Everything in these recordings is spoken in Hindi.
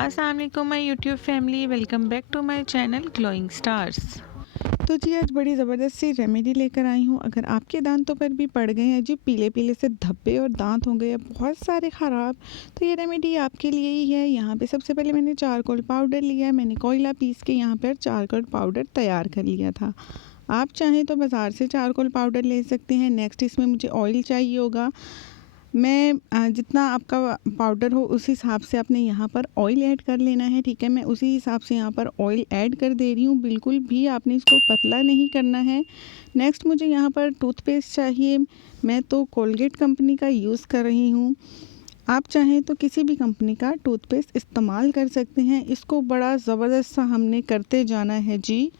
अस्सलाम वालेकुम my YouTube family, welcome back to my channel glowing stars. तो जी आज बड़ी ज़बरदस्त सी रेमेडी लेकर आई हूँ। अगर आपके दांतों पर भी पड़ गए हैं जी पीले पीले से धब्बे और दांत हो गए हैं बहुत सारे ख़राब, तो ये रेमेडी आपके लिए ही है। यहाँ पे सबसे पहले मैंने चारकोल पाउडर लिया है। मैंने कोयला पीस के यहाँ पर चारकोल पाउडर तैयार कर लिया था। आप चाहें तो बाज़ार से चारकोल पाउडर ले सकते हैं। नेक्स्ट इसमें मुझे ऑयल चाहिए होगा। मैं जितना आपका पाउडर हो उस हिसाब से आपने यहाँ पर ऑयल ऐड कर लेना है, ठीक है। मैं उसी हिसाब से यहाँ पर ऑयल ऐड कर दे रही हूँ, बिल्कुल भी आपने इसको पतला नहीं करना है। नेक्स्ट मुझे यहाँ पर टूथपेस्ट चाहिए। मैं तो कोलगेट कंपनी का यूज़ कर रही हूँ। आप चाहें तो किसी भी कंपनी का टूथपेस्ट इस्तेमाल कर सकते हैं। इसको बड़ा ज़बरदस्त सा हमने करते जाना है जी,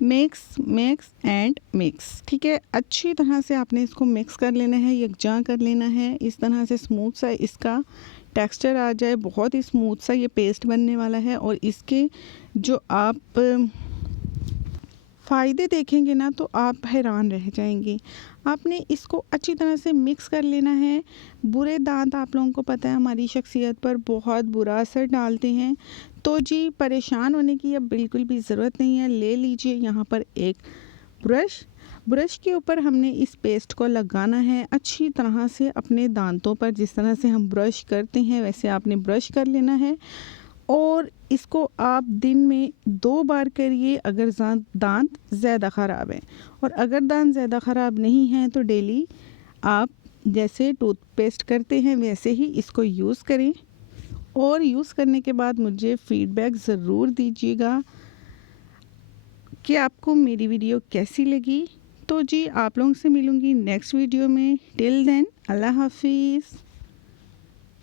मिक्स मिक्स एंड मिक्स, ठीक है। अच्छी तरह से आपने इसको मिक्स कर लेना है, यकजा कर लेना है। इस तरह से स्मूथ सा इसका टेक्सचर आ जाए, बहुत ही स्मूथ सा ये पेस्ट बनने वाला है। और इसके जो आप फ़ायदे देखेंगे ना तो आप हैरान रह जाएंगे। आपने इसको अच्छी तरह से मिक्स कर लेना है। बुरे दांत आप लोगों को पता है हमारी शख्सियत पर बहुत बुरा असर डालते हैं, तो जी परेशान होने की अब बिल्कुल भी ज़रूरत नहीं है। ले लीजिए यहाँ पर एक ब्रश के ऊपर हमने इस पेस्ट को लगाना है अच्छी तरह से अपने दांतों पर। जिस तरह से हम ब्रश करते हैं वैसे आपने ब्रश कर लेना है। और इसको आप दिन में 2 बार करिए अगर दांत ज़्यादा ख़राब है। और अगर दांत ज़्यादा ख़राब नहीं है तो डेली आप जैसे टूथपेस्ट करते हैं वैसे ही इसको यूज़ करें। और यूज़ करने के बाद मुझे फ़ीडबैक ज़रूर दीजिएगा कि आपको मेरी वीडियो कैसी लगी। तो जी आप लोगों से मिलूँगी नेक्स्ट वीडियो में। टिल देन अल्लाह हाफिज़।